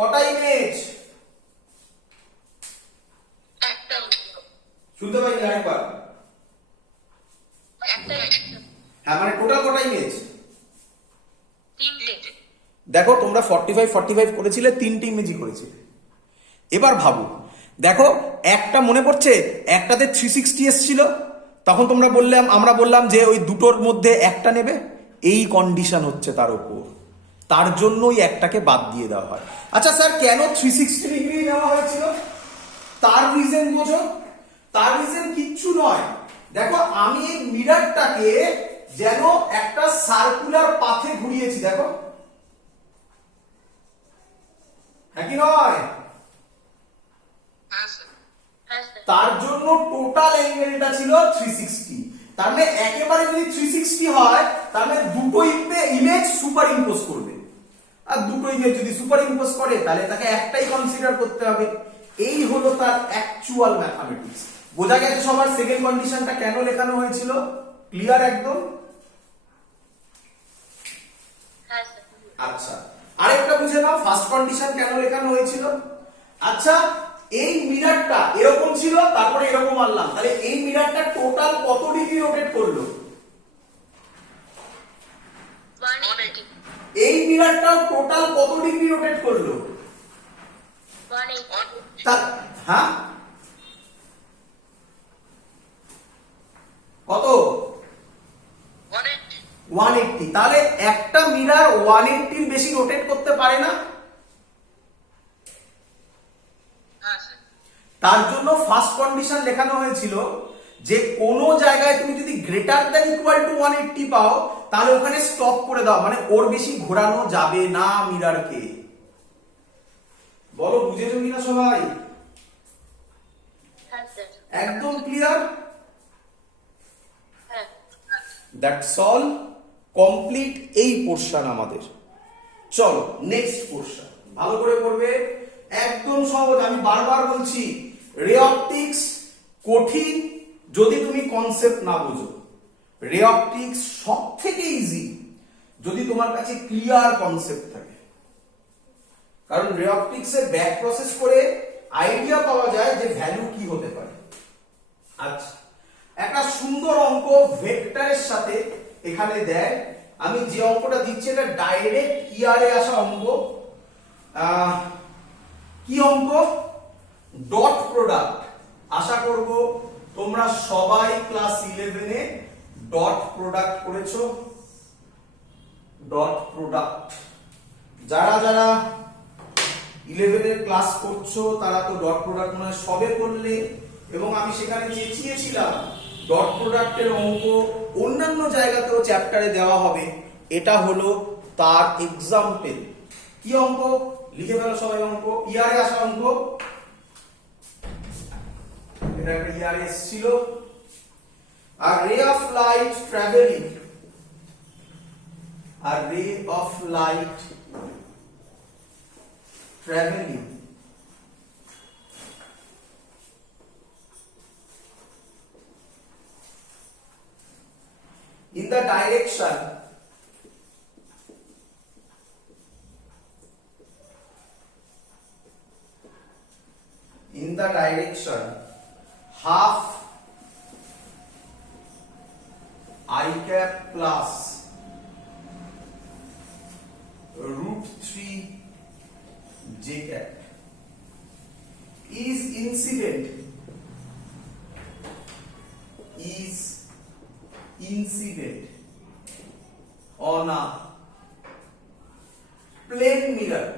কটা ইমেজ? শুনতে পাইনি আরেকবার। হ্যাঁ মানে টোটাল কটা ইমেজ? দেখো তোমরা 45 করেছিলে, 3টে ইমেজই করেছিলে। এবার ভাবো, দেখো একটা মনে পড়ছে একটাতে 360 এসছিল, তখন তোমরা বললাম, আমরা বললাম যে ওই দুটোর মধ্যে একটা নেবে। এই কন্ডিশন হচ্ছে তার উপর, তার জন্য ওই একটাকে বাদ দিয়ে দেওয়া হয়। আচ্ছা স্যার কেন 360 ডিগ্রি নেওয়া হয়েছিল? তার রিজন বোঝো। তার রিজন কিচ্ছু নয়, দেখো আমি এই মিররটাকে যেন একটা সার্কুলার পাথে ঘুরিয়েছি, দেখো হ্যাঁ কি নয়? তার জন্য টোটাল অ্যাঙ্গেলটা ছিল 360। তার মানে একেবারে যদি 360 হয় তার মানে দুটো ইমেজ সুপার ইম্পোজ করবে, আর দুটো ইমেজ যদি সুপার ইম্পোজ করে তাহলে তাকে একটাই কনসিডার করতে হবে। এই হলো তার অ্যাকচুয়াল ম্যাথমেটিক্স। বোঝা গেছে সবার সেকেন্ড কন্ডিশনটা কেন লেখানো হয়েছিল? ক্লিয়ার একদম? আচ্ছা আরেকটা বুঝে নাও ফার্স্ট কন্ডিশন কেন লেখানো হয়েছিল। আচ্ছা এই মিররটা এরকম ছিল, তারপরে এরকম আনলাম, তাহলে এই মিররটা টোটাল কত ডিগ্রি রোটেট করলো? এই মিররটা টোটাল কত ডিগ্রি রোটেট করলো? হ্যাঁ কত? 180। তাহলে একটা মিরর 180 এর বেশি রোটেট করতে পারে না। তার জন্য ফার্স্ট কন্ডিশন লেখানো হয়েছিল যে কোন জায়গায় তুমি যদি গ্রেটার দ্যান ইকুয়াল টু 180 পাও তাহলে ওখানে স্টপ করে দাও, মানে ওর বেশি ঘোরানো যাবে না মিররকে। বলো বুঝেছো কিনা সবাই? একদম ক্লিয়ার? দ্যাটস অল, কমপ্লিট এই পোরশন আমাদের। চলো নেক্সট পোরশন ভালো করে পড়বে, একদম সহজ। আমি বারবার বলছি রে অপটিক্স কঠিন যদি তুমি কনসেপ্ট না বুঝো। রে অপটিক্স সবথেকে ইজি যদি তোমার কাছে ক্লিয়ার কনসেপ্ট থাকে, কারণ রে অপটিক্সে ব্যাক প্রসেস করে আইডিয়া পাওয়া যায় যে ভ্যালু কি হতে পারে। আচ্ছা একটা সুন্দর অঙ্ক ভেক্টরের সাথে এখানে দেয়। আমি যে অঙ্কটা দিচ্ছি এটা ডাইরেক্ট ইয়ারে আসা অঙ্ক। কি অঙ্ক? Dot product. আশা করব তোমরা সবাই ক্লাস 11 এ ডট প্রোডাক্ট করেছো। ডট প্রোডাক্ট যারা যারা 11 এর ক্লাস করছো তারা তো ডট প্রোডাক্ট মনে হয় সবে করলে, এবং আমি সেখানে চেয়েছিলাম ডট প্রোডাক্টের অঙ্ক অন্যান্য জায়গাতেও চ্যাপ্টারে দেওয়া হবে। এটা হলো তার এক্সাম্পল। কি অঙ্ক? লিখে ফেলো সবাই অঙ্ক, ইয়ারে আসা অঙ্ক। এটা একটা ইয়ারে এসেছিল। আর রে অফ লাইট ট্রাভেলিং, আর ray of light travelling in the direction half I cap plus root 3 j cap is incident on a plane mirror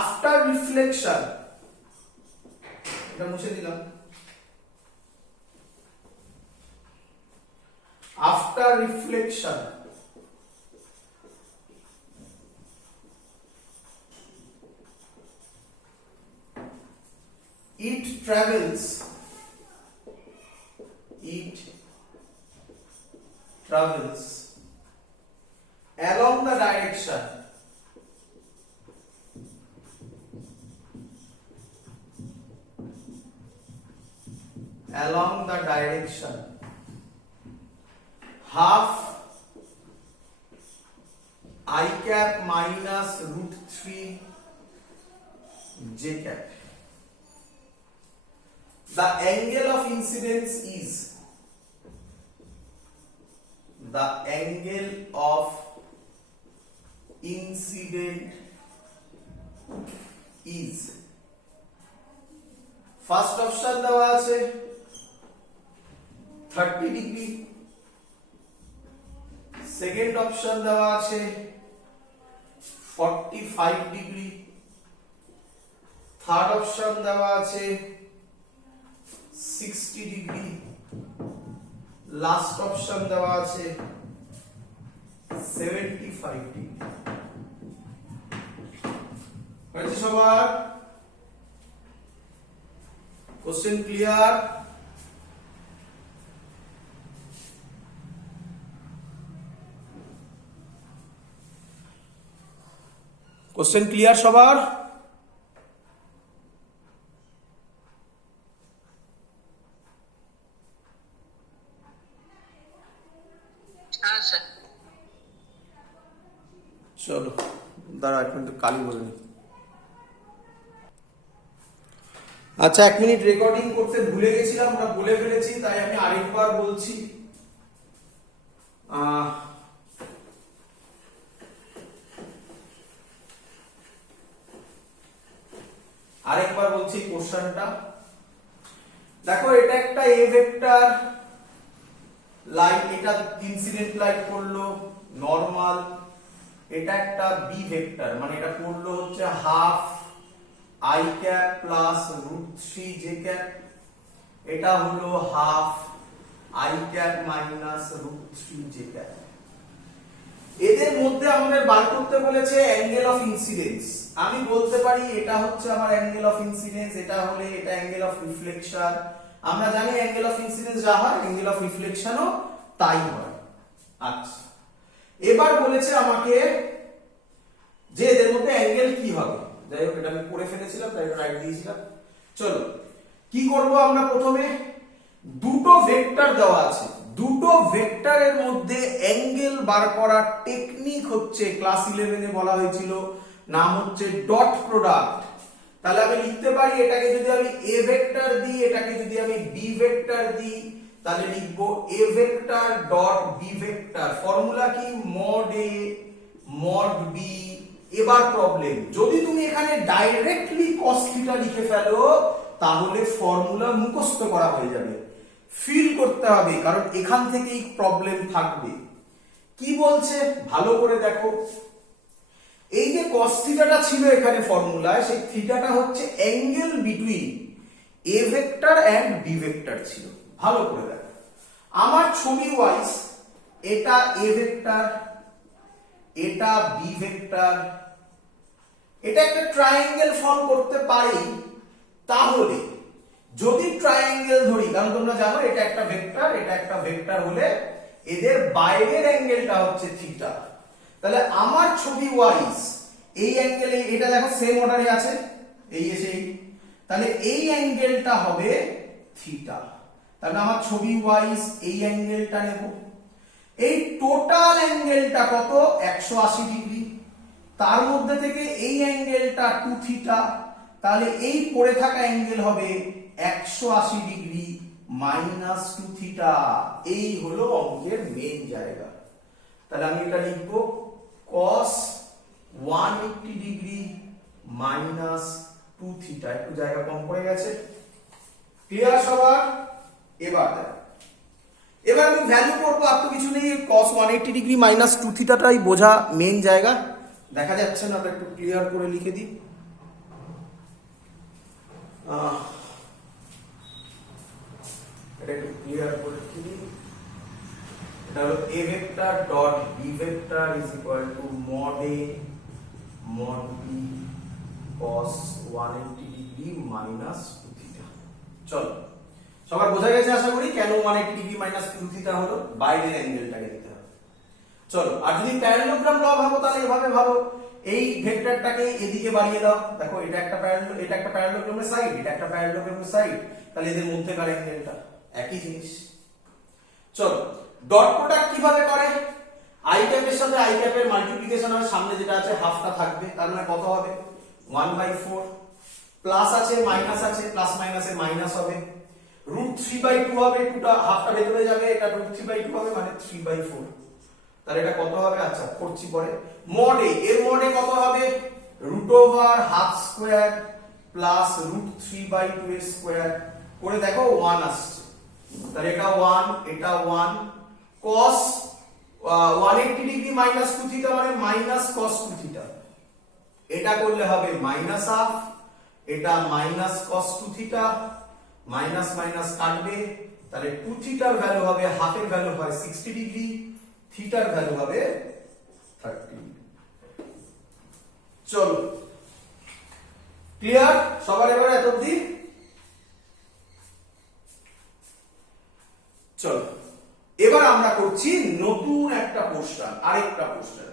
after reflection, এটা মুছে দিলাম, after reflection it travels along the direction half I cap minus root 3 j cap. The angle of incidence is first option দেওয়া আছে 30 degree, second option দেওয়া আছে 45 degree, third option দেওয়া আছে 60 degree, last option দেওয়া আছে 75 ডিগ্রি। হয়েছে সবার? Question clear? কোশ্চেন ক্লিয়ার সবার? চলো দাঁড়া এক মিনিট কালি বলে নি। আচ্ছা, 1 মিনিট রেকর্ডিং করতে ভুলে গেছিলাম, আমরা বলে ফেলেছি, তাই আমি আরেকবার বলছি। আরেকবার বলছি কোশ্চেনটা দেখো। এটা একটা এ ভেক্টর লাইন, এটা ইনসিডেন্ট লাইট করলো নরমাল। এটা একটা বি ভেক্টর, মানে এটা করলো হচ্ছে half I cap plus root 3 j cap। এটা হলো half I cap minus root 3 j cap। এদের মধ্যে আমাদের বার করতে বলেছে অ্যাঙ্গেল অফ ইনসিডেন্স। আমি বলতে পারি এটা হচ্ছে আমার অ্যাঙ্গেল অফ ইনসিডেন্স, এটা হলে এটা অ্যাঙ্গেল অফ রিফ্লেকশন। আমরা জানি অ্যাঙ্গেল অফ ইনসিডেন্স যা হয় অ্যাঙ্গেল অফ রিফ্লেকশনও তাই হয়। আচ্ছা, এবার বলেছে আমাকে যে এদের মধ্যে অ্যাঙ্গেল কি হবে। যাই হোক, এটা আমি করে ফেলেছিলাম তাই রাইট দিয়েছিলাম। চলো কি করব আমরা? প্রথমে দুটো ভেক্টর দেওয়া আছে, দুটো ভেক্টরের মধ্যে অ্যাঙ্গেল বার করার টেকনিক হচ্ছে ক্লাস 11 এ বলা হয়েছিল, নাম হচ্ছে ডট প্রোডাক্ট। তাহলে আমি লিখতে পারি এটাকে যদি আমি এ ভেক্টর দিই, এটাকে যদি আমি বি ভেক্টর দিই, তাহলে লিখবো a vector dot b vector. Formula কি? Mod a mod b. এবার প্রবলেম, যদি তুমি এখানে ডাইরেক্টলি cos থিটা লিখে ফেলো তাহলে ফর্মুলা মুখস্থ করা হয়ে যাবে, ফিল করতে হবে, কারণ এখান থেকেই প্রবলেম থাকবে। কি বলছে ভালো করে দেখো। এই যে cos থিটাটা ছিল এখানে ফর্মুলায়, সেই থিটাটা হচ্ছে angle between A vector and B vector ছিল। ভালো করে দেখো, আমার ছবি ওয়াইজ এটা এ ভেক্টর, এটা বি ভেক্টর, এটা একটা ট্রায়াঙ্গেল ফর্ম করতে পারি। তাহলে যদি ট্রায়াঙ্গেল ধরি, কারণ তোমরা জানো এটা একটা ভেক্টর, এটা একটা ভেক্টর হলে এদের বাইরের অ্যাঙ্গেলটা হচ্ছে থিটা। তাহলে আমার ছবি ওয়াইজ এই অ্যাঙ্গেলে, এটা দেখো সেম অর্ডারে আছে, এই এসে তাহলে এই অ্যাঙ্গেলটা হবে থিটা। তাহলে আমার ছবি ওয়াইজ এই অ্যাঙ্গেলটা নেব। এই টোটাল অ্যাঙ্গেলটা কত? 180 ডিগ্রি। তার মধ্যে থেকে এই অ্যাঙ্গেলটা 2 থিটা, তাহলে এই পড়ে থাকা অ্যাঙ্গেল হবে 180 ডিগ্রি মাইনাস 2 থিটা। এই হলো অঙ্কের মেন জায়গা। তাহলে আমি এটা লিখব cos 180 ডিগ্রি মাইনাস 2 থিটা। একটু জায়গা কম পড়ে গেছে। ক্লিয়ার সবার? এবার আমি ভ্যালু করব, আর তো কিছু নেই। cos 180 ডিগ্রি মাইনাস 2 থিটাটাই বোঝা মেন জায়গা। দেখা যাচ্ছে না, একটু ক্লিয়ার করে লিখে দিই। এটা একটু ক্লিয়ার করে লিখে দিই। এটা হলো a vector dot b vector is equal two mod a mod b cos 180 degree minus 2 theta. চলো সবার বোঝা গেছে আশা করি কেন 180 ডিগ্রি মাইনাস 2 থিটা হলো, বাইরের অ্যাঙ্গেলটাকে নিতে হবে। চলো, আর যদি প্যারালেলোগ্রাম ল ভাবো তাহলে এভাবে ভাবো, এই ভেক্টরটাকে এদিকে বাড়িয়ে দাও। দেখো এটা একটা প্যারালেলোগ্রামের সাইড, এটা একটা প্যারালেলোগ্রামের সাইড, তাহলে এদের মধ্যেকার অ্যাঙ্গেলটা একই জিনিস। চলো ডট প্রোডাক্ট কিভাবে করে? আই ক্যাপের সাথে আই ক্যাপের মাল্টিপ্লিকেশন হয়, সামনে যেটা আছে হাফটা থাকবে, তার মানে কত হবে 1/4, প্লাস আছে মাইনাস আছে, প্লাস মাইনাসে মাইনাস হবে, √3/2 হবে, টুটা হাফটা ভেতরে যাবে, এটা √3/2 হবে মানে 3/4, তাহলে এটা কত হবে? আচ্ছা করছি পরে। মড এ, এর মড এ কত হবে? √1/2 প্লাস √3/2 এর স্কয়ার করে দেখো 1 আসছে, তাহলে এটা 1 এটা 1, cos 180 ডিগ্রি মাইনাস 2 থিটা মানে মাইনাস cos 2 থিটা, এটা করলে হবে মাইনাস হাফ, এটা minus cos 2 theta, minus minus কাটবে, তাহলে 2 থিটার ভ্যালু হবে, হাফের ভ্যালু হয় 60 ডিগ্রি, থিটার ভ্যালু হবে 30। চলো ক্লিয়ার সবার এবারে এত অবধি? চলো এবার আমরা করছি নতুন একটা পোস্টার, আরেকটা পোস্টার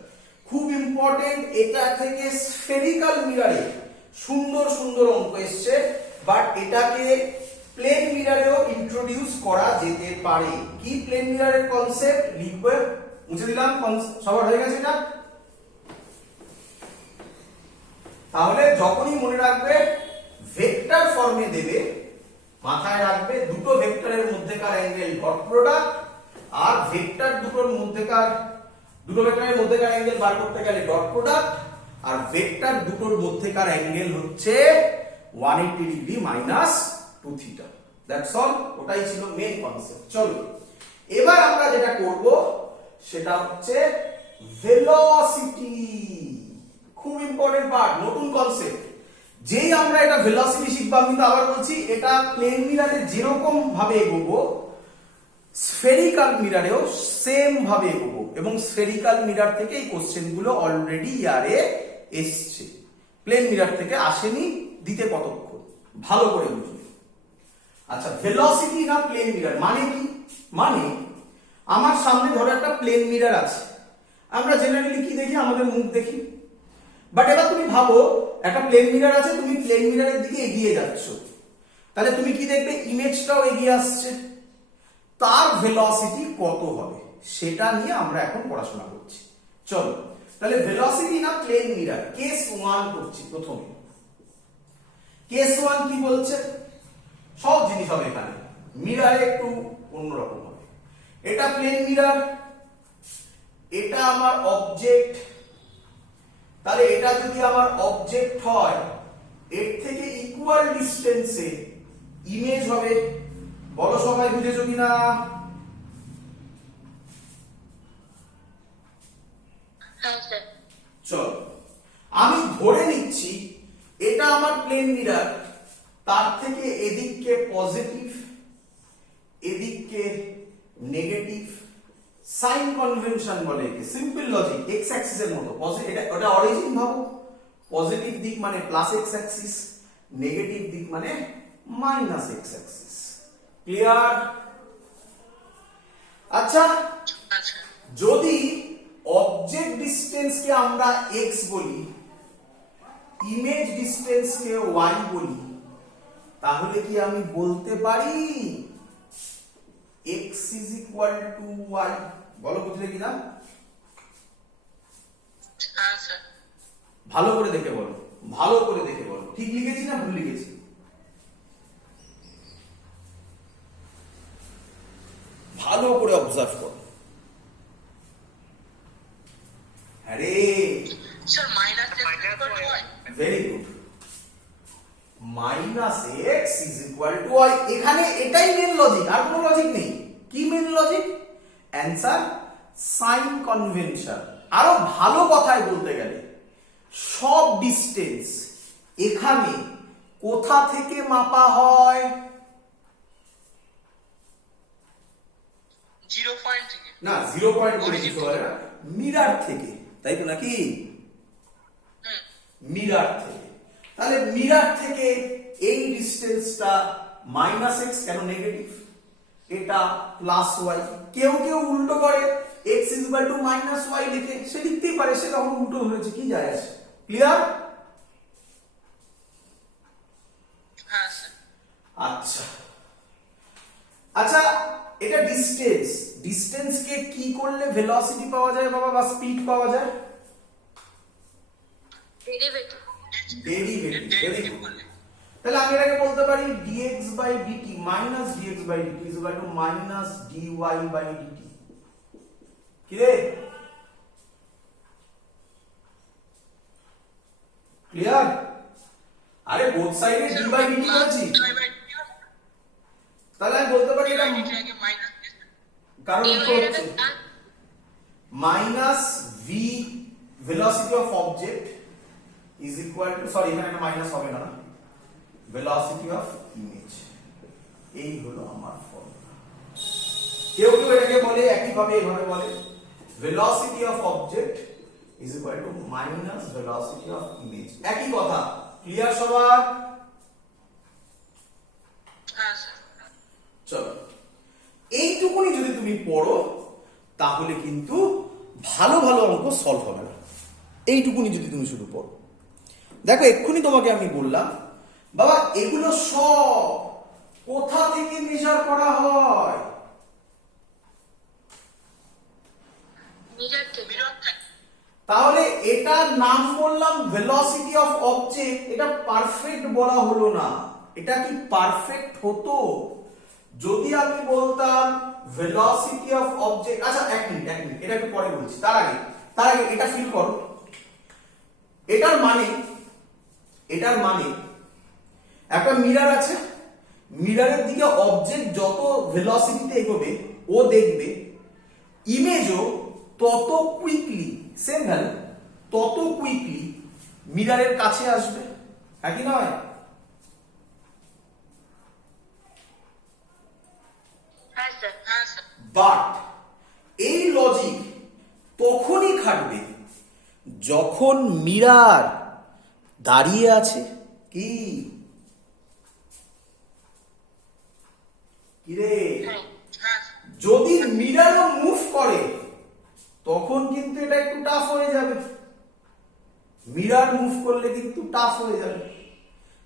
খুব ইম্পর্টেন্ট। এটা থেকে স্ফেরিক্যাল মিররে সুন্দর সুন্দর অঙ্ক এসছে, বাট এটাকে প্লেন মিররেও ইন্ট্রোডিউস করা যেতে পারে। কি প্লেন মিররের কনসেপ্ট? লিখবে, মুছে দিলাম, সবার হয়ে গেছে এটা? তাহলে যখনই মনে রাখবে ভেক্টর ফর্মে দেবে, মাথায় রাখবে দুটো ভেক্টরের মধ্যেকার অ্যাঙ্গেল ডট প্রোডাক্ট, আর ভেক্টর দুটোর মধ্যেকার দুটো ভেক্টরের মধ্যেকার অ্যাঙ্গেল বার করতে গেলে ডট প্রোডাক্ট, আর ভেক্টর দুটোর মধ্যেকার অ্যাঙ্গেল হচ্ছে 180 degree minus 2 theta. That's all, ওটাই ছিল মেইন কনসেপ্ট। চলো এবার আমরা যেটা করব সেটা হচ্ছে ভেলোসিটি, খুব ইম্পর্টেন্ট পার্ট, নতুন কনসেপ্ট। যেই আমরা এটা ভেলোসিটি শিখব, আমি কিন্তু আবার বলছি এটা প্লেন মিররে যেরকম ভাবে এগোবো স্ফেরিক্যাল মিররেও সেম ভাবে এগোবো, এবং স্ফেরিক্যাল মিরর থেকে এই কোশ্চেন গুলো অলরেডি ইয়ারে এসছে, প্লেন মিরর থেকে আসেনি, দিতে কতক্ষণ, ভালো করে বুঝবে। আচ্ছা ভেলোসিটি না প্লেন মিরর মানে কি? মানে আমার সামনে ধরো একটা প্লেন মিরর আছে, আমরা জেনারেলি কি দেখি? আমাদের মুখ দেখি। বাট এবার তুমি ভাবো একটা প্লেন মিরর আছে, তুমি প্লেন মিররের দিকে এগিয়ে যাচ্ছ, তাহলে তুমি কি দেখবে? ইমেজটাও এগিয়ে আসছে, তার ভেলোসিটি কত হবে সেটা নিয়ে আমরা এখন পড়াশোনা করছি। চলো তাহলে ভেলোসিটি না প্লেন মিরর, কেস 1 করছি প্রথমে। কেস 1 কি বলছে? সব জিনিস হবে এখানে, মিররে একটু অন্যরকম হবে। এটা প্লেন মিরর, এটা আমার অবজেক্ট, তাহলে এটা যদি আমার অবজেক্ট হয়, এর থেকে ইকুয়াল ডিসটেন্সে ইমেজ হবে। বলো সবাই বুঝেছো কিনা? চলো আমি ধরে নিচ্ছি এটা আমার প্লেন মিরর, তার থেকে এদিককে পজিটিভ, এদিককে নেগেটিভ, সাইন কনভেনশন বলে একে, সিম্পল লজিক, এক্স অ্যাক্সিসের মতো। এটা ওটা অরিজিন ভাবো, পজিটিভ দিক মানে প্লাস এক্স অ্যাক্সিস, নেগেটিভ দিক মানে মাইনাস এক্স অ্যাক্সিস। ক্লিয়ার? আচ্ছা যদি অবজেক্ট ডিসটেন্সকে আমরা x বলি, ইমেজ ডিসটেন্সকে y বলি, তাহলে কি আমি বলতে পারি x is equal to y? বলো বুঝলে কিনা? ভালো করে দেখে বলো, ভালো করে দেখে বলো, ঠিক লিখেছি না ভুল লিখেছি? ভালো করে অবজার্ভ করো। আরে sir minus x equal to y। Very good, minus x is equal two y। এখানে এটাই মেন লজিক, আর কোনো লজিক নেই। কি main logic? Answer sign convention. আরো ভালো কথায় বলতে গেলে সব ডিসটেন্স এখানে কোথা থেকে মাপা হয়? 0 পয়েন্ট থেকে না, 0 পয়েন্ট করে দিতে পারে না, মিরর থেকে, তাই তো নাকি? মিরর থেকে। তাহলে মিরর থেকে এই ডিসটেন্সটা মাইনাস এক্স, কেন নেগেটিভ, এটা প্লাস ওয়াই। কেউ কেউ উল্টো করে, X is equal to minus Y লিখে, সে লিখতেই পারে, সে তখন উল্টো হয়েছে, কি যায় আসে? ক্লিয়ার? আচ্ছা আচ্ছা, এটা এটা ডিসটেন্স, ডিসটেন্স কে কি করলে ভেলোসিটি পাওয়া যায় বাবা বা স্পিড পাওয়া যায়? ডেরিভেটিভ। ডেরিভেটিভ। তাহলে আমি এটাকে বলতে পারি dx by dt minus dx by dt is equal to minus dy by dt। কি রে, ক্লিয়ার? আরে বোথ সাইডে d by dt করেছি, তাহলে আমি বলতে পারি এটা, কারণ কি হচ্ছে minus v velocity of object is equal to, sorry এখানে একটা মাইনাস হবে না, velocity of image। এই হলো আমার ফর্মুলা। কেউ কেউ এটাকে বলে একই ভাবে এইভাবে বলে velocity of object is equal to minus velocity of image, একই কথা। ক্লিয়ার সবার? হ্যাঁ স্যার। চলো এইটুকুনি যদি তুমি পড়ো তাহলে কিন্তু ভালো ভালো অঙ্ক সলভ হবে না। এইটুকুনি যদি তুমি শুধু পড়ো, দেখো এক্ষুনি তোমাকে আমি বললাম বাবা এগুলো সব কোথা থেকে মেজার করা হয়? মিরর থেকে। তাহলে এটার নাম বললাম ভেলোসিটি অফ অবজেক্ট, এটা পারফেক্ট বলা হলো না। এটা কি পারফেক্ট হতো যদি আমি বলতাম ভেলোসিটি অফ অবজেক্ট? আচ্ছা এক মিনিট এটা একটু পরে বলছি, তার আগে এটা ফিল করো। এটার মানে একটা মিরর আছে, মিররের দিকে অবজেক্ট যত ভেলোসিটিতে এগোবে ও দেখবে ইমেজও তত কুইকলি, সেম ভ্যালু, তত কুইকলি মিররের কাছে আসবে, হ্যাঁ কি নয়? হ্যাঁ স্যার। হ্যাঁ স্যার। বাট এই লজিক তখনই খাটবে যখন মিরর দাঁড়িয়ে আছে। কি রে, হ্যাঁ। যদি মিররও মুভ করে তখন কিন্তু এটা একটু টাফ হয়ে যাবে, মিরর মুভ করলে কিন্তু টাফ হয়ে যাবে।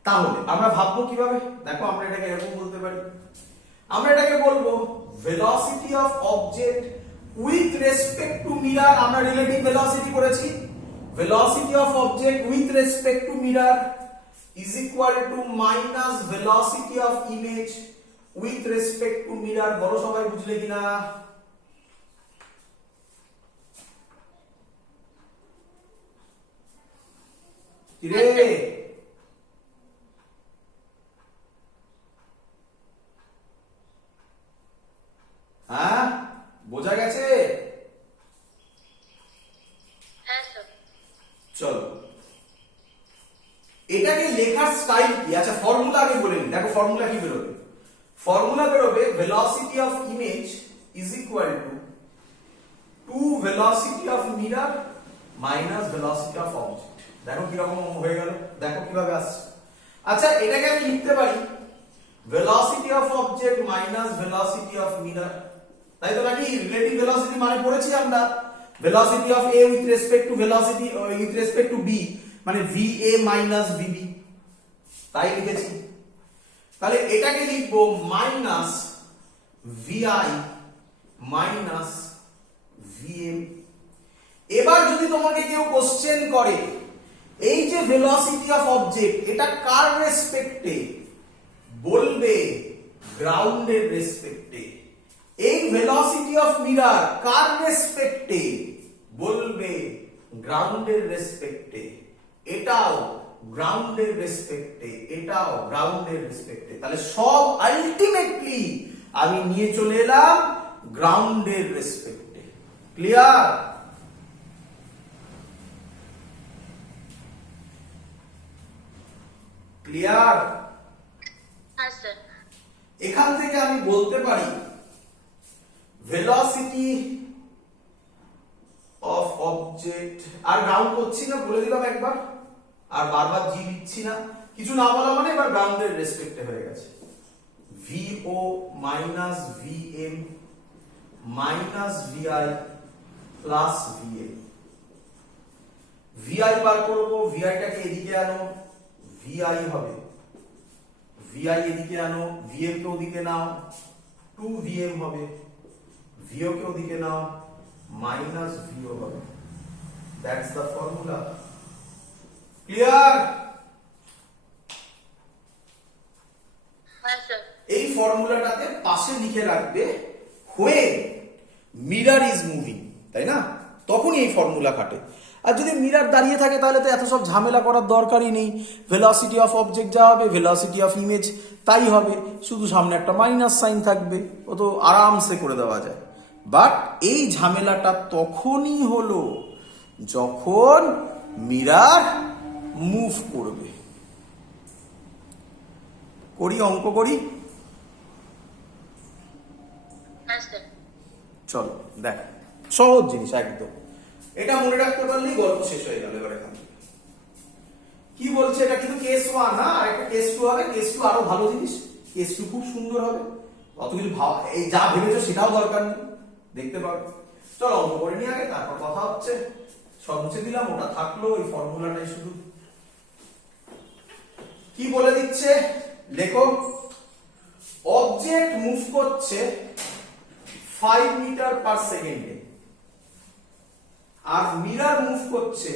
তাহলে আমরা ভাববো কিভাবে? দেখো আমরা এটাকে এরকম বলতে পারি, আমরা এটাকে বলবো velocity of object with respect two mirror. আমরা রিলেটিভ ভেলোসিটি করেছি, velocity of object with respect two mirror is equal to minus velocity of image with respect to mirror। বলো সবাই বুঝলে কিনা? কি রে, হ্যাঁ বোঝা গেছে? হ্যাঁ স্যার। চলো এটাকে লেখার স্টাইল কি? আচ্ছা ফর্মুলা আগে বলে নিই। দেখো ফর্মুলা কি বেরোবে? ফর্মুলা বেরোবে velocity of image is equal two velocity of mirror minus velocity of object. দেখো কিরকম হয়ে গেল, দেখো কিভাবে আসছে। আচ্ছা এটাকে আমি লিখতে পারি velocity of object minus velocity of mirror, তাই তো নাকি? রিলেটিভ ভেলোসিটি মানে পড়েছি আমরা velocity of A with respect to velocity with respect to B মানে VA মাইনাস VB, তাই লিখেছি। তাহলে এটাকে লিখবো মাইনাস VI মাইনাস VM। এবার যদি তোমাকে কেউ কোশ্চেন করে এই যে ভেলোসিটি অফ অবজেক্ট এটা কার রেসপেক্টে, বলবে গ্রাউন্ডের রেসপেক্টে। এই ভেলোসিটি অফ মিরর কার রেসপেক্টে, বলবে গ্রাউন্ডের রেসপেক্টে। এটাও গ্রাউন্ডের রেসপেক্টে, এটাও গ্রাউন্ডের রেসপেক্টে। তাহলে সব আলটিমেটলি আমি নিয়ে চলে এলাম গ্রাউন্ডের রেসপেক্টে। ক্লিয়ার? ক্লিয়ার? হ্যাঁ স্যার। এখান থেকে আমি বলতে পারি ভেলোসিটি অফ অবজেক্ট, আর গ্রাউন্ড করছি না, বলে দিলাম একবার, আর বারবার জি লিখছি না, কিছু না বলা মানে এবার গ্রাউন্ডের রেসপেক্টে হয়ে গেছে। VO minus VM minus VI plus VA। VI বার করবো, VI টাকে এদিকে আনো, VI হবে, VI এদিকে আনো, VM কে ওদিকে নাও, 2vm হবে, ভিও কে ওদিকে নাও, মাইনাস ভিও হবে। That's the formula. ক্লিয়ার? হ্যাঁ স্যার। এই ফর্মুলাটাতে পাশে লিখে রাখবে when মিরর ইজ মুভিং, তাই না? তখনই এই ফর্মুলা খাটে। আর যদি মিরর দাঁড়িয়ে থাকে তাহলে তো এত সব ঝামেলা করার দরকারই নেই। ভেলোসিটি অফ অবজেক্ট যা হবে, ভেলোসিটি অফ ইমেজ তাই হবে, শুধু সামনে একটা মাইনাস সাইন থাকবে, ও তো আরামসে করে দেওয়া যায়। বাট এই ঝামেলাটা তখনই হলো যখন মিরর মুভ করবে। করি, অঙ্ক করি। হ্যাঁ স্যার। চলো দেখ, সহজ জিনিস একদম, এটা মনে রাখতে পারলেই গল্প শেষ হয়ে গেল। এবার এখান থেকে কি বলছে, এটা কিন্তু কেস 1, হ্যাঁ, আর একটা কেস 2 হবে। কেস 2 আরো ভালো জিনিস, কেস 2 খুব সুন্দর হবে। অত কিছু এই যা ভেবেছো সেটাও দরকার নেই, দেখতে পারবে। চলো অঙ্ক করে নিয়ে আগে, তারপর কথা হচ্ছে। সব মুছে দিলাম, ওটা থাকলো, ওই ফর্মুলাটাই শুধু। কি বলে দিচ্ছে লেখো, অবজেক্ট মুভ করছে 5 মিটার পার সেকেন্ডে, আর মিরর মুভ করছে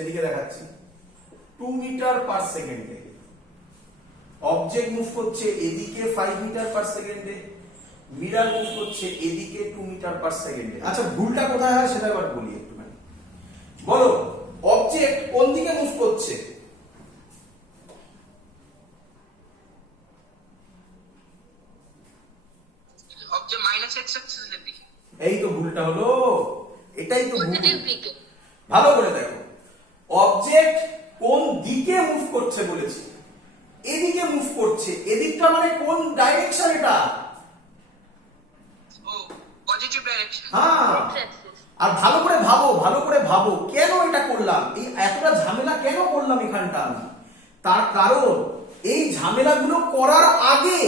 এদিকে দেখাচ্ছি 2 মিটার পার সেকেন্ডে। অবজেক্ট মুভ করছে এদিকে 5 মিটার পার সেকেন্ডে, মিরর মুভ করছে এদিকে 2 মিটার পার সেকেন্ডে। আচ্ছা, ভুলটা কোথায় হয় সেটা এবার বলি একটুখানি। বলো, অবজেক্ট কোন দিকে মুভ করছে? অবজেক্ট মাইনাস এক্স অ্যাক্সিসের দিকে। এই তো ভুলটা হলো, এটাই তো ভুল। পজিটিভ দিকে। ভালো করে দেখো, অবজেক্ট কোন দিকে মুভ করছে বলেছি, এদিকে মুভ করছে। এদিকটা মানে কোন ডাইরেকশন? এটা ও পজিটিভ ডাইরেকশন। হ্যাঁ, আর ভালো করে ভাবো কেন এটা করলাম, এই এতটা ঝামেলা কেন করলাম এখানটা আমি। তার কারণ এই ঝামেলাগুলো করার আগে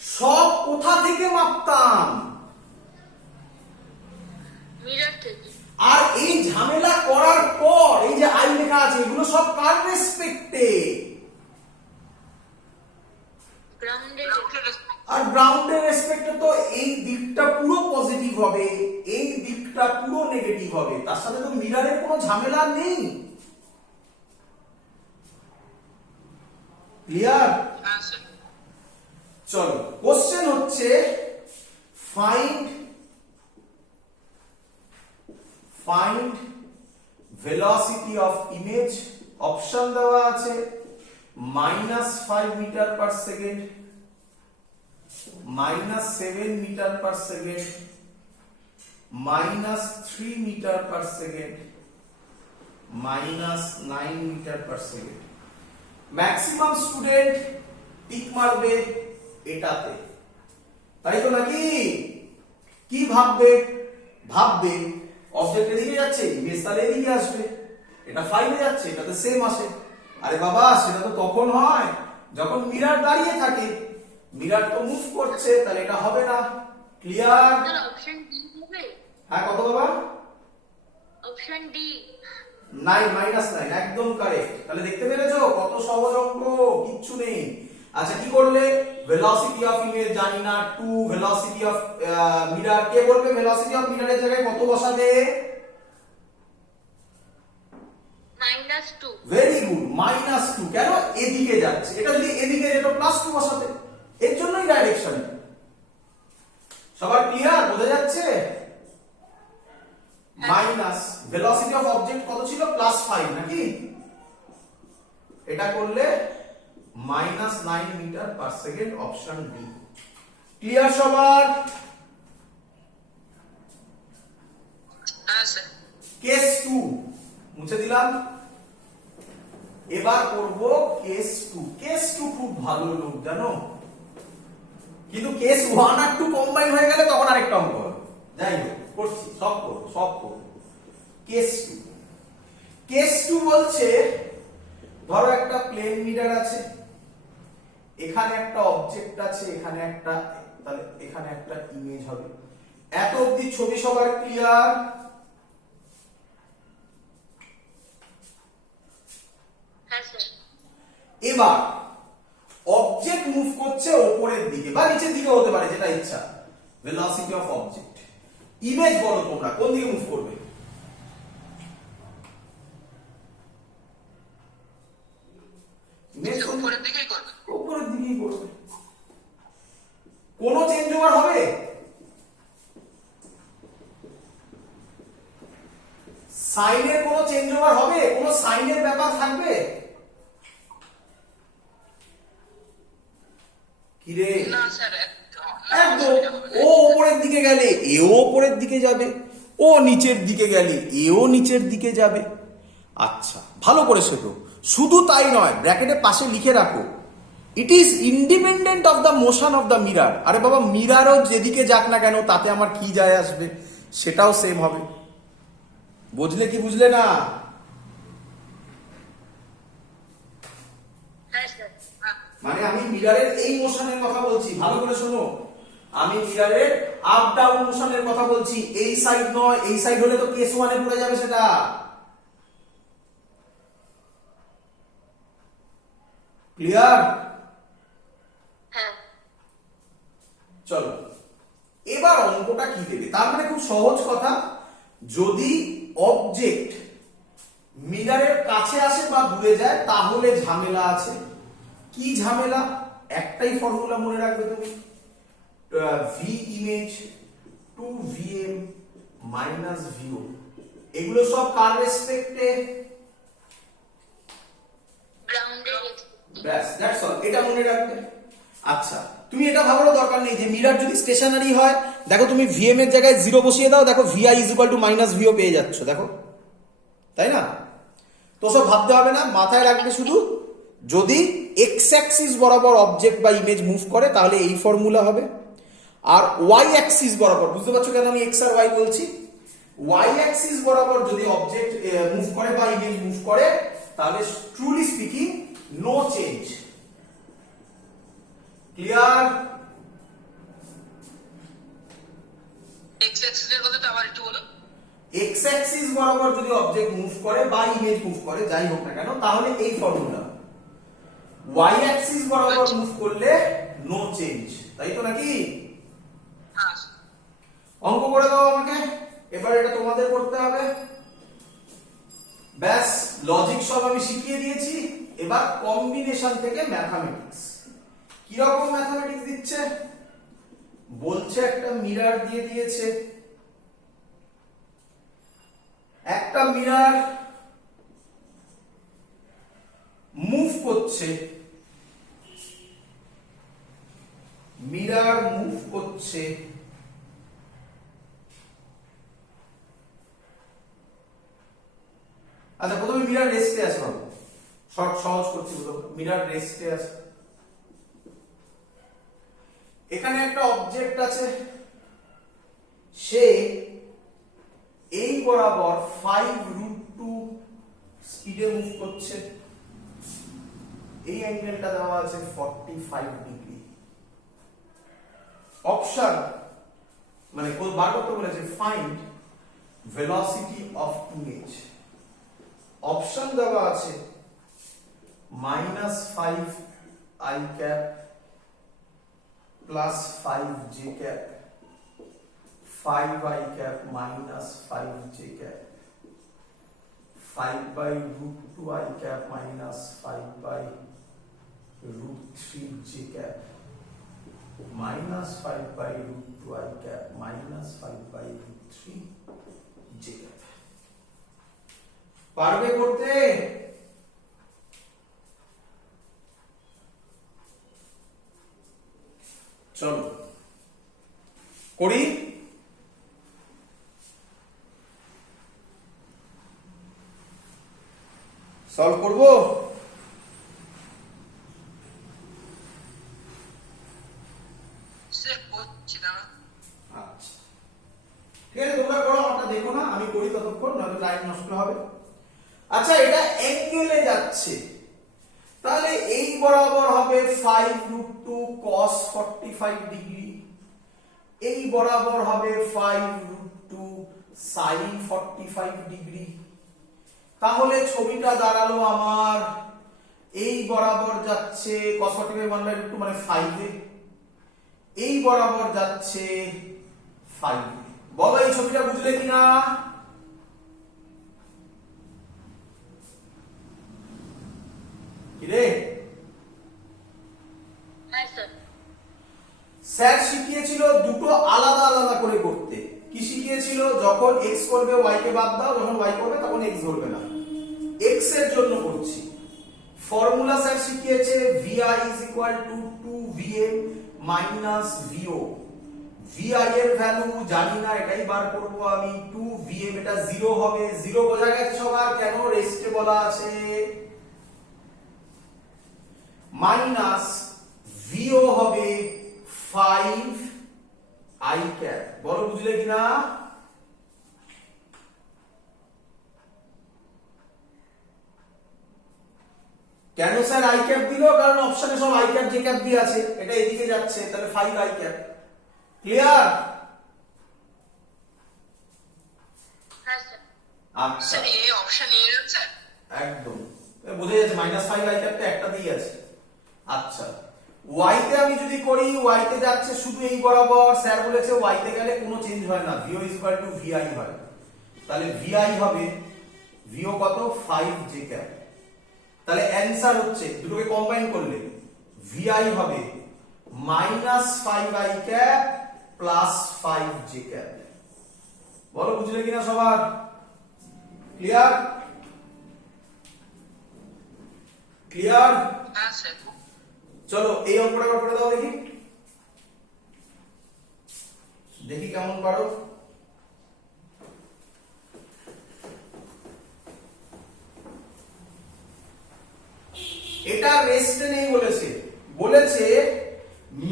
সব কোথা থেকে মাপতাম? মিরর থেকে। আর এই ঝামেলা করার পর এই যে আই লেখা আছে, এগুলো সব কার রেসপেক্টে? গ্রাউন্ডের। আর গ্রাউন্ডের রেসপেক্টে তো এই দিকটা পুরো পজিটিভ হবে, এই দিকটা পুরো নেগেটিভ হবে। তার সাথে তো মিররের কোনো ঝামেলা নেই। ক্লিয়ার? হ্যাঁ স্যার। চলো, কোশ্চেন হচ্ছে find velocity of image. Option দেওয়া আছে -5 metre per second, -7 metre per second, -3 metre per second, -9 metre per second. Maximum student tick মারবে এটাতে, তাই তো নাকি? কি ভাববে? অবজেক্ট এদিকে যাচ্ছে, ইমেজ তাহলে এদিকে আসবে। এটা 5 এ যাচ্ছে, এটাতে সেম আসে। আরে বাবা, সেটা তো তখন হয় যখন মিরর দাঁড়িয়ে থাকে, মিরর তো মুভ করছে, তাহলে এটা হবে না। ক্লিয়ার? স্যার অপশন ডি হবে। হ্যাঁ, কত বাবা? অপশন ডি 9 -9 একদম কারেক্ট। তাহলে দেখতে পেরেছো কত সহজ অঙ্ক, কিচ্ছু নেই। আচ্ছা, কি করলে? ভেলোসিটি অফ ইমেজ জানি না, 2 ভেলোসিটি অফ মিরর। কে বলবে ভেলোসিটি অফ মিররের জায়গায় কত বসাবে? -2। Very good, -2। কেন? এদিকে যাচ্ছে, এটা যদি এদিকে যেত +2 বসাতে, এর জন্যই ডাইরেকশন। সবার ক্লিয়ার? বোঝা যাচ্ছে? মাইনাস ভেলোসিটি অফ অবজেক্ট কত ছিল? +5 নাকি? এটা করলে -9 metre per second, option B. Clear সবার? হ্যাঁ স্যার। কেস 2 মুছে দিলাম। এবার করব কেস 2। কেস 2 খুব ভালো লোক জানো, কিন্তু কেস 1 আর 2 কম্বাইন হয়ে গেলে তখন আরেকটা অঙ্ক হবে। যাই হোক, করছি, সব করব। কেস 2 বলছে, ধরো একটা প্লেন মিরর আছে, এখানে একটা অবজেক্ট আছে, এখানে একটা, তাহলে এখানে একটা ইমেজ হবে। এত অবধি ছবি সবার ক্লিয়ার? হ্যাঁ স্যার। এবার অবজেক্ট মুভ করছে উপরের দিকে বা নিচের দিকে হতে পারে, যেটা ইচ্ছা। Velocity of object. ইমেজ বলো তোমরা কোন দিকে মুভ করবে? ইমেজ উপরের দিকেই করবে। উপরের দিকেই করবে। কোনো চেঞ্জ ওভার হবে? সাইনের কোনো চেঞ্জ ওভার হবে? কোনো সাইনের ব্যাপার থাকবে? কি রে? না স্যার, একদম। ও উপরের দিকে গেলে এও উপরের দিকে যাবে, ও নিচের দিকে গেলে এও নিচের দিকে যাবে। আচ্ছা, ভালো করে শেখো। শুধু তাই নয়, ব্র্যাকেটের পাশে লিখে রাখো, it is independent of the motion of the mirror. আরে বাবা, মিরারও যেদিকে যাক না কেন তাতে আমার কি যায় আসবে, সেটাও সেম হবে। বুঝলে কি বুঝলে না? হ্যাঁ স্যার। মানে আমি মিরারের এই মোশনের কথা বলছি, ভালো করে শোনো। আমি মিরারের আপ ডাউন মোশনের কথা বলছি, এই সাইড নয়। এই সাইড হলে তো কেস ওয়ানে পড়ে যাবে সেটা। ক্লিয়ার? হ্যাঁ। চলো এবার অঙ্কটা কি দেবে, তার মানে খুব সহজ কথা। যদি অবজেক্ট মিরারের কাছে আসে বা দূরে যায় তাহলে ঝামেলা আছে। কি ঝামেলা? একটাই ফর্মুলা মনে রাখবে তুমি, V image to VM minus VO. এগুলো সব কার রেসপেক্টে? গ্রাউন্ডের। ব্যাস, দ্যাটস অল। এটা মনে রাখবে। আচ্ছা, তুমি এটা ভাবারও দরকার নেই যে মিরার যদি স্টেশনারি হয়, দেখো তুমি ভিএম এর জায়গায় 0 বসিয়ে দাও, দেখো VI is equal to minus VO পেয়ে যাচ্ছ, দেখো, তাই না? তো সব ভাবতে হবে না, মাথায় রাখবে শুধু যদি এক্স অ্যাক্সিস বরাবর অবজেক্ট বা ইমেজ মুভ করে তাহলে এই ফর্মুলা হবে। আর ওয়াই অ্যাক্সিস বরাবর, বুঝতে পারছো কেন আমি এক্স আর ওয়াই বলছি? ওয়াই অ্যাক্সিস বরাবর যদি অবজেক্ট মুভ করে বা ইমেজ মুভ করে তাহলে truly speaking no change. Clear? X অ্যাক্সিসের কথাটা আবার একটু বলো। এক্স অ্যাক্সিস বরাবর যদি অবজেক্ট মুভ করে বা ইমেজ মুভ করে, যাই হোক না কেন, তাহলে এই ফর্মুলা। ওয়াই অ্যাক্সিস বরাবর মুভ করলে নো চেঞ্জ, তাই তো নাকি? হ্যাঁ। অঙ্ক করে দাও আমাকে, এবার এটা তোমাদের করতে হবে। ব্যাস, লজিক সব আমি শিখিয়ে দিয়েছি, এবার কম্বিনেশন থেকে ম্যাথমেটিক্স। কিরকম ম্যাথমেটিক্স দিচ্ছে? বলছে একটা মিরার দিয়ে দিয়েছে, একটা মিরার মুভ করছে, মিরার মুভ করছে, আচ্ছা প্রথমে মিরার রেস্টে আছে, ভাবো শর্ট সহজ করছি, মিরার রেস্টে আছে। এখানে একটা অবজেক্ট আছে, সে এই বরাবর 5√2 স্পিডে মুভ করছে, এই অ্যাঙ্গেলটা দেওয়া আছে 45 ডিগ্রি। অপশন মানে বার করতে বলেছে find velocity of image. Option দেওয়া আছে -5 i cap plus 5 j cap, 5 i cap minus 5 j cap, 5/√2 i cap minus 5/√3 j cap, minus 5/√2 i cap minus 5/√3 j cap। পারবে করতে? চলো করি। সলভ করব। স্যার করছি না। আচ্ছা ঠিক আছে, তোমরা করো, আমারটা দেখো না, আমি করি ততক্ষণ, নয়তো টাইম নষ্ট হবে। আচ্ছা, এটা অ্যাঙ্গেলে যাচ্ছে, তাহলে এই বরাবর হবে 5√2 cos 45 ডিগ্রি, এই বরাবর হবে 5√2 sin 45 ডিগ্রি। তাহলে ছবিটা দাঁড়ালো আমার এই বরাবর যাচ্ছে cos 45 1/√2 মানে 5 এ, এই বরাবর যাচ্ছে 5 এ। বলো এই ছবিটা বুঝলে কিনা? কি রে? হ্যাঁ স্যার। স্যার শিখিয়েছিল দুটো আলাদা আলাদা করে করতে। কি শিখিয়েছিল? যখন x করবে y কে বাদ দাও, যখন y করবে তখন x ধরবে না। x এর জন্য করছি। ফর্মুলা স্যার শিখিয়েছে vi is equal to 2vm minus vo। vi এর ভ্যালু জানি না, এটাই বার করব আমি। 2vm এটা 0 হবে, 0 বোঝা গেছে সবার? কেন? রেস্টে বলা আছে। মাইনাস vo হবে 5 i ক্যাপ। বলো বুঝলে কিনা? কেন স্যার i ক্যাপ দিল? কারণ অপশনে সব i ক্যাপ j ক্যাপ দিয়ে আছে, এটা এদিকে যাচ্ছে, তাহলে 5 i ক্যাপ। ক্লিয়ার? হ্যাঁ স্যার। আচ্ছা, স্যার এই অপশন এ আছে। একদম বোঝা যাচ্ছে। -5 i ক্যাপটা একটা দিয়ে আছে। আচ্ছা, y তে আমি যদি করি, y তে যাচ্ছে শুধু এই বরাবর। স্যার বলেছে y তে গেলে কোনো চেঞ্জ হয় না, vo is equal to vi হয়। তাহলে vi হবে, vo কত? 5 j ক্যাপ। তাহলে অ্যানসার হচ্ছে, দুটোকে কম্বাইন করলে vi হবে -5 i cap plus 5 j cap. বলো বুঝলে কিনা সবার? ক্লিয়ার? ক্লিয়ার? হ্যাঁ স্যার। চলো এই অঙ্কটা করে দাও দেখি, দেখি কেমন পারো। এটা রেস্টে নেই বলেছে, বলেছে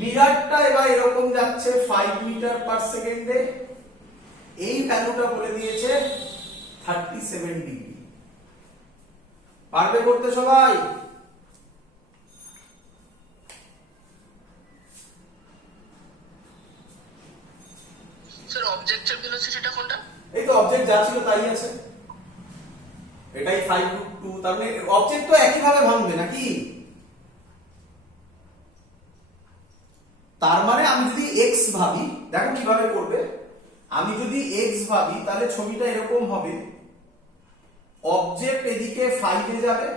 মিরারটা এবার এরকম যাচ্ছে 5 মিটার পার সেকেন্ডে, এই ভ্যালুটা বলে দিয়েছে 37 ডিগ্রি। পারবে করতে সবাই? স্যার অবজেক্টের ভেলোসিটিটা কোনটা? এই তো অবজেক্ট যা ছিল তাই আছে, এটাই 5√2। তার মানে অবজেক্ট তো একই ভাবে ভাঙবে নাকি? তার মানে আমি যদি x ভাবি, দেখো কিভাবে করবে। আমি যদি x ভাবি তাহলে ছবিটা এরকম হবে, অবজেক্ট এদিকে 5 এ যাবে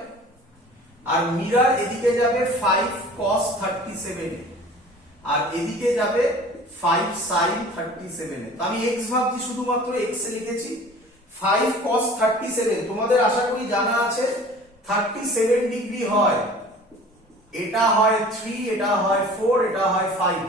আর মিরর এদিকে যাবে 5 cos 37 এ, আর এদিকে যাবে 5 sin 37 এ। তো আমি x ভাবছি, শুধুমাত্র x এ লিখেছি 5 cos 37। তোমাদের আশা করি জানা আছে 37 ডিগ্রি হয়, এটা হয় 3, এটা হয় 4, এটা হয় 5।